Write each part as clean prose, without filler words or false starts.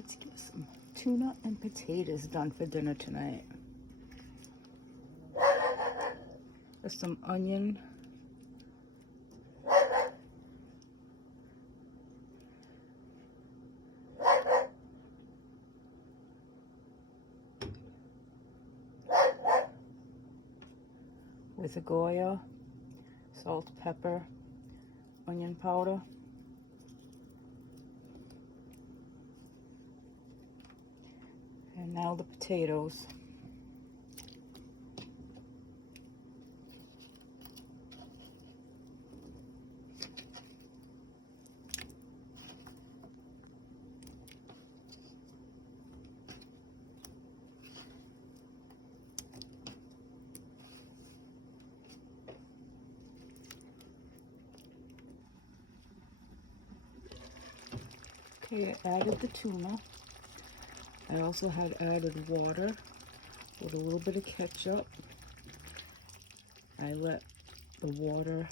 let's get some tuna and potatoes done for dinner tonight. There's some onion. With a Goya, salt, pepper, onion powder. And now the potatoes. Okay, I added the tuna. I also had added water with a little bit of ketchup. I let the water,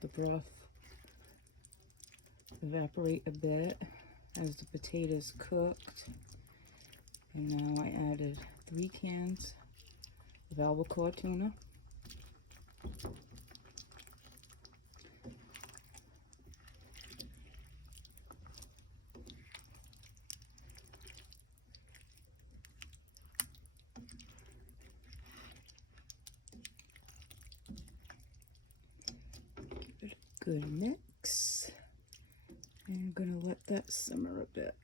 the broth, evaporate a bit as the potatoes cooked. And now I added 3 cans of Albacore tuna. Give it a good mix. And I'm gonna let that simmer a bit.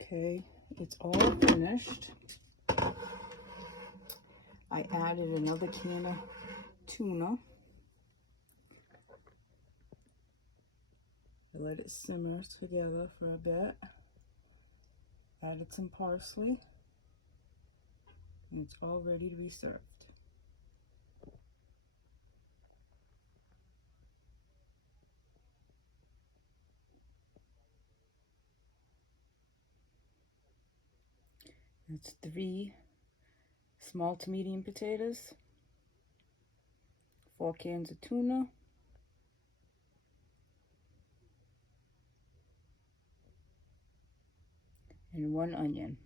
Okay, it's all finished. I added another can of tuna. I let it simmer together for a bit. Added some parsley. And it's all ready to be served. It's 3 small to medium potatoes, 4 cans of tuna, and 1 onion.